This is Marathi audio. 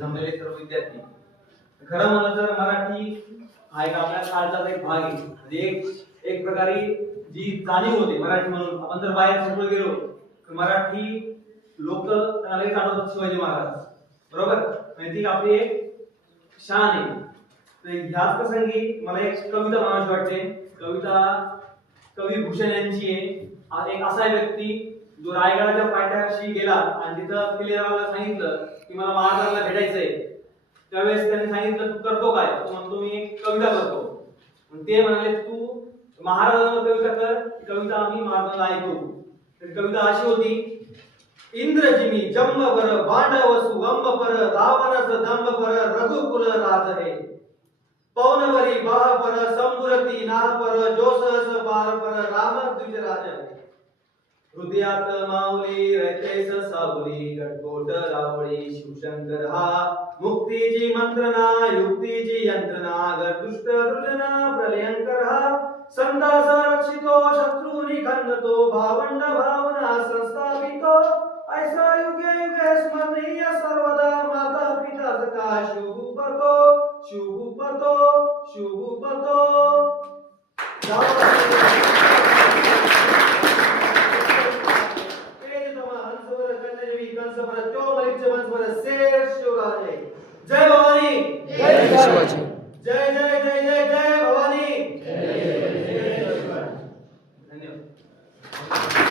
जमलेले सर्व विद्यार्थी, खरं म्हणलं तर मराठी हा एक आपल्या काळाचा एक भाग आहे. म्हणजे एक प्रकारे जी जाणीव होते मराठी म्हणून, आपण जर बाहेर सगळं गेलो तर मराठी लोक त्यांना लगेच आठवतात शिवाजी महाराज, बरोबर. म्हणजे ती आपली एक शान आहे. तर ह्याच प्रसंगी मला एक कविता म्हणावीशी वाटते. कविता कवी भूषण यांची आहे. एक असा व्यक्ती जो रायगडाच्या पायथ्याशी गेला आणि तिथं किल्लेदाराला सांगितलं की मला महाराजांना भेटायचंय. त्यावेळेस त्यांनी सांगितलं तू करतो काय? तो म्हणतो मी एक कविता करतो. ते म्हणाले तू महाराजांवर कविता कर. कविता आम्ही महाराजांना ऐकू. तर कविता अशी होती. इंद्रजिमी जंबपर बांडव सुगंबपर रावणस दंबपर रघुकुल राज है. पौनवरी बाहपर संपुरती नाहपर जोसहस पारपर रामद्विज राज है. हृदयात माऊली रचैस सावली गटकोट रावळी शिवशंकर हा. मुक्तीची मंत्रणा युक्तीची यंत्रणा गर्दुष्ट दुर्जना प्रलयंकर हा. संदास रक्षितो शत्रू निखंडतो भावंड भावना संस्थापितो. ऐसा युगे युगे स्मरणीय सर्वदा माता पिता सका शुभपतो शुभपतो शुभपतो.